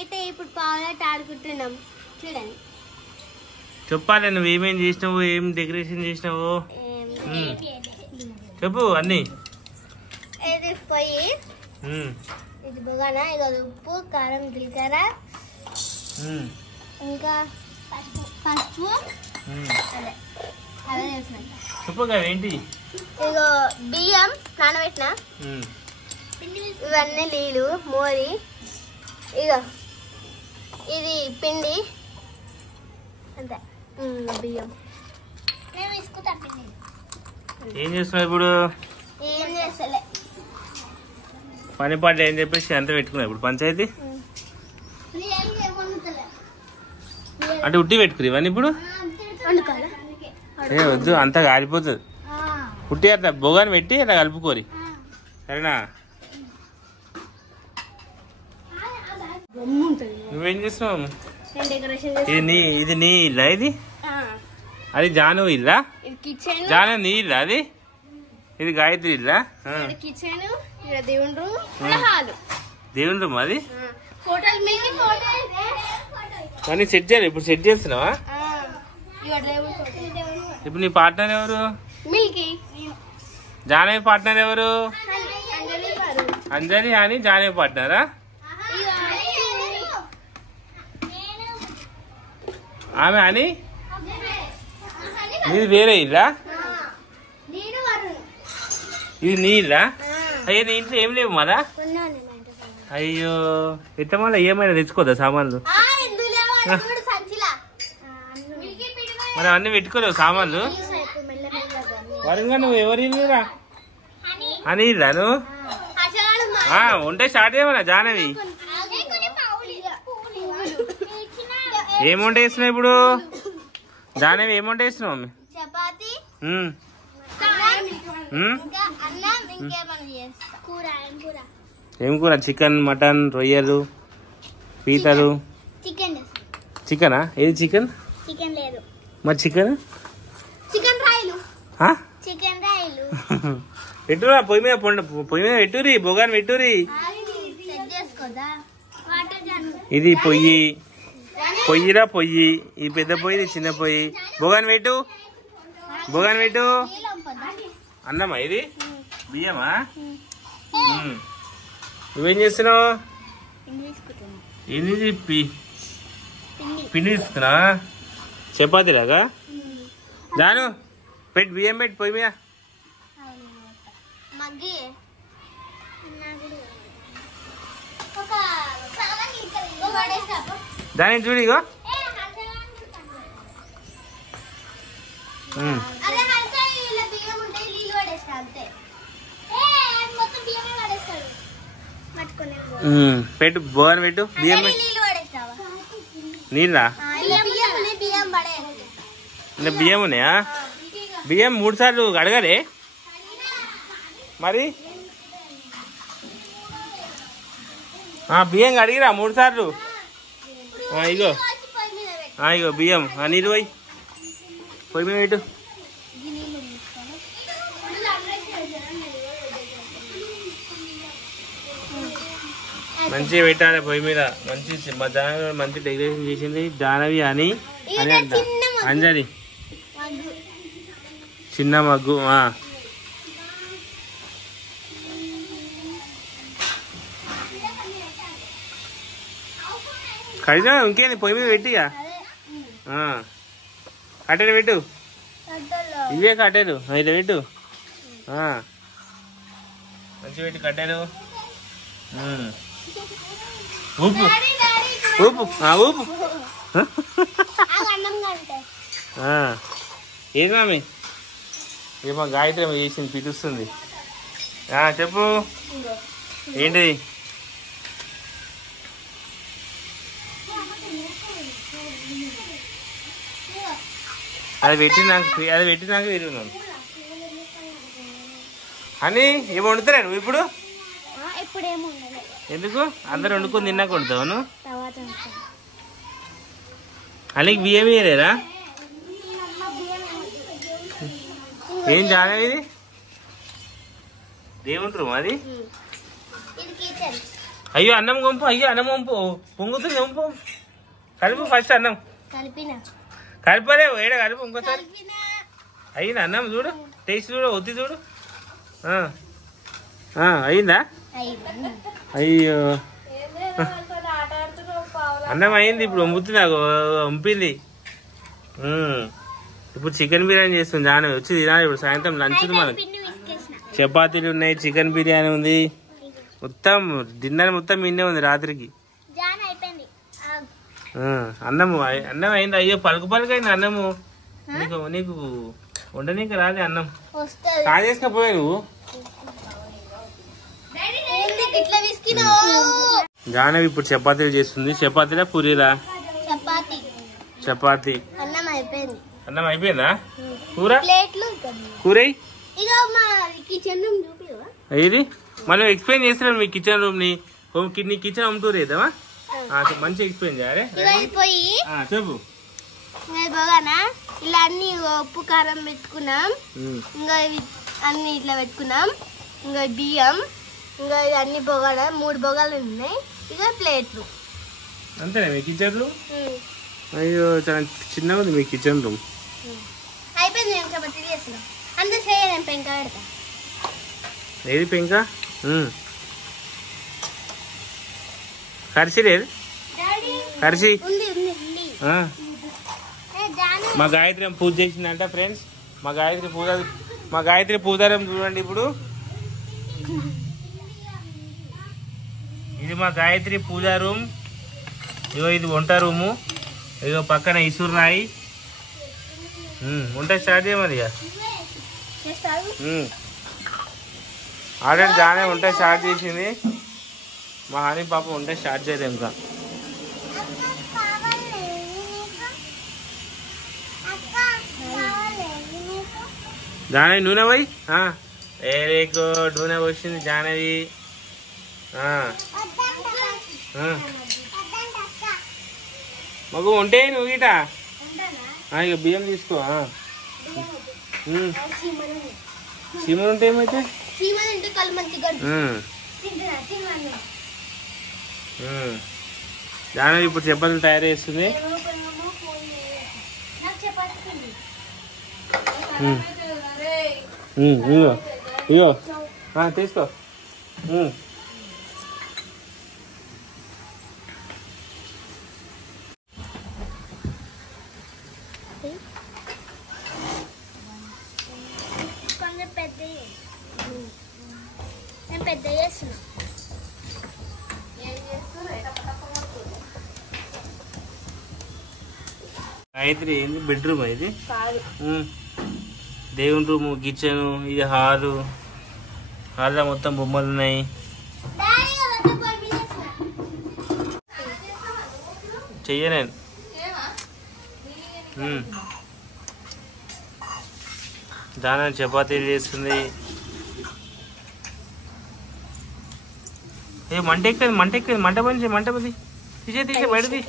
మేమైతే ఇప్పుడు పావులాట ఆడుకుంటున్నాం చూడండి. చెప్పాలి నువ్వేమేం చేసినావు, ఏం డెకరేషన్ చేసినావు చెప్పు అన్ని. ఇది పొయ్యి, ఇది బొగాన, ఇది ఉప్పు కారం జీలకర్ర ఇంకా పసుపు అదే అవే వేసినాయి. చెప్పు కదా ఏంటి? ఇగో బియ్యం నానబెట్టిన, ఇవన్నీ నీళ్ళు మోరి, ఇగో ఇది పిండి అంతే. బియ్యం మేము ఇసుకుతాం. పిండి ఏం చేస్తున్నావు ఇప్పుడు? ఏం చేస్తలే, పని పాట ఏం చెప్పేసి అంత పెట్టుకున్నావు ఇప్పుడు పంచాయతీ అంటే ఉట్టి పెట్టుకుని ఇవన్నీ ఇప్పుడు ఏ వద్దు అంతా కాలిపోతుంది. ఉట్టి అట్లా బొగాని పెట్టి అట్లా కలుపుకోరి సరేనా? నువ్వేం చేస్తున్నావు? ఇది నీ ఇల్లా? ఇది అది జాను ఇల్లా? జాను నీ ఇల్లా? అది ఇది గాయత్రి ఇల్లా? దేవుని రూమ్ అది. కానీ సెట్ చేయాలి ఇప్పుడు. సెట్ చేస్తున్నావా? ఇప్పుడు నీ పార్ట్నర్ ఎవరు? జానవి పార్ట్నర్ ఎవరు? అంజలి అని జానవి పార్ట్నరా? ఆమె అని నీది వేరే ఇల్లా? ఇది నీ ఇల్లా? అయ్యో నీ ఇంట్లో ఏం లేవు మరా? అయ్యో ఎట్ట మళ్ళీ ఏమైనా తెచ్చుకోదా సామాన్లు? మరి అన్ని పెట్టుకోలేవు సామాన్లు. వరంగా నువ్వు ఎవరి ఇల్లురా? అని ఇల్లా నువ్వు? ఉంటే స్టార్ట్ చేయమన్నా జానవి. ఏం వంట వేస్తున్నావు ఇప్పుడు? జానవి ఏం వంట వేస్తున్నావు మమ్మీ? ఏం కూర? చికెన్, మటన్, రొయ్యలు, పీతలు. చికెనా? ఏది చికెన్? మరి చికెన్ పెట్టురా పొయ్యి మీద. పొయ్యి మీద పెట్టురి, బొగాని పెట్టురి. ఇది పొయ్యి, పొయ్యిరా పొయ్యి. ఈ పెద్ద పొయ్యి, చిన్న పొయ్యి. బొగాని పెట్టు, బొగాని పెట్టు. అన్నమా ఇది? బియ్యమా? నువ్వేం చేస్తున్నావు? ఇది పిండి తీసుకున్నా చపాతీ లాగా. జాను పెట్టి బియ్యం పెట్టి పొయ్యి మీద. దాని చూడు ఇగో. పెట్టు బోగాని పెట్టు. బియ్యం నీళ్ళ అంటే బియ్యం ఉన్నాయా? బియ్యం 3 సార్లు అడగాలి మరి. బియ్యం అడిగిరా 3 సార్లు. ఇగో ఇగో బియ్యం. నీళ్ళు పోయి పొయ్యి మీద పెట్టు. మంచిగా పెట్టాలి పొయ్యి మీద. మంచి మా జానవి మంచి డెకరేషన్ చేసింది. జానవి అని అని అంట. అంజలి చిన్న మగ్గు. కడిగా ఇంకేంది పొయ్యి మీద పెట్టిగా. కట్టెలు పెట్టు. ఇవే కట్టెలు అయితే పెట్టు. మంచిగా పెట్టి కట్టెలు. ఊపు ఊపు ఊపు. ఏది మామి? ఏమో గాయత్రి ఏమో చేసింది, పిలుస్తుంది. చెప్పు ఏంటిది? అది పెట్టినాక తిరుగున్నాను అని. ఏమో వండుతారా నువ్వు ఇప్పుడు? ఎందుకు? అందరు వండుకొని తిన్నాక వండుతావు నువ్వు? అలాగే బియ్యం వేయలేరా? ఏం జాగా ఇది? దేవుని రూమ్ అది. అయ్యో అన్నం కొంపు, అయ్యో అన్నం వంపు, పొంగుతుంది వంపు. కలుపు ఫస్ట్ అన్నం. కలపలే ఏడ కలుపు ఇంకోసారి. అయ్యిందా అన్నం చూడు, టేస్ట్ చూడు, ఒత్తి చూడు. అయిందా? అయ్యో అన్నం అయింది, ఇప్పుడు వంపుతుంది, నాకు వంపింది. ఇప్పుడు చికెన్ బిర్యానీ చేస్తుంది జాహ్నవి, వచ్చి తినాలి ఇప్పుడు సాయంత్రం లంచ్. మనకి చపాతీలు ఉన్నాయి, చికెన్ బిర్యానీ ఉంది, మొత్తం డిన్నర్ మొత్తం మిన్నే ఉంది రాత్రికి. అన్నము అన్నం అయింది. అయ్యో పలుకు పలుకు అయింది అన్నము. నీకు వండనీకి రాలే అన్నం, కాజేసుకపోయా నువ్వు. జాహ్నవి ఇప్పుడు చపాతీలు చేస్తుంది. చపాతీలా పూరీలా? చపాతీ. అన్నం అయిపోయిందా? కూర కూర ఇది మళ్ళీ ఎక్స్ప్లెయిన్ చేస్తున్నాను మీ కిచెన్ రూమ్ ని. నీ కిచెన్ హోమ్ టూర్ చేద్దామా? మంచిగా ఎక్స్ప్లెయిన్ చేయాలి. చెప్పు. ఇలా అన్ని ఉప్పు కారం పెట్టుకున్నాం, ఇంకా అన్ని ఇట్లా పెట్టుకున్నాం, ఇంకా బియ్యం, ఇంకా అన్ని బొగడ 3 బొగలు ఉన్నాయి. ఇక ప్లేట్లు. అంతేనా మీ కిచెన్ రూమ్? అయ్యో చాలా చిన్నగా ఉంది మీ కిచెన్ రూమ్. అయిపోయింది. నేను చపాతీలు చేస్తున్నాం. అంత చేయను, పెంక పెడతా. ఏది పెంక? కరిసి లేదు? కరిసి మా గాయత్రి పూజ చేసిందంట ఫ్రెండ్స్. మా గాయత్రి పూజారం చూడండి ఇప్పుడు. ఇది మా గాయత్రి పూజా రూమ్. ఇగో ఇది వంట రూము. ఇగో పక్కన ఇసురునాయి. వంట స్టార్ట్ చేయమని ఇక. ఆల్రెడీ జానే వంట స్టార్ట్ చేసింది. మా హాని పాప వంట స్టార్ట్ చేయలేదు ఇంకా. జానవి నూనె పోయి. వెరీ గుడ్, నూనె వచ్చింది జానవి. మగు ఉంటే నువ్వు గిట ఇక బియ్యం తీసుకో. సీమలు ఉంటే ఏమైతే? జానవి ఇప్పుడు చపాతీలు తయారు చేస్తుంది. ఇగో ఇగో తీసుకో. పెద్ద చేస్తున్నా. గాయత్రి ఏంది బెడ్రూమ్ ఇది? దేవుని రూము, కిచెన్, ఇది హాలు. హాల్లో మొత్తం బొమ్మలు ఉన్నాయి. చెయ్యలేను. దాని చపాతీలు చేస్తుంది. మంట ఎక్కుతుంది, మంట ఎక్కుతుంది. మంట పని తీసే బయటది.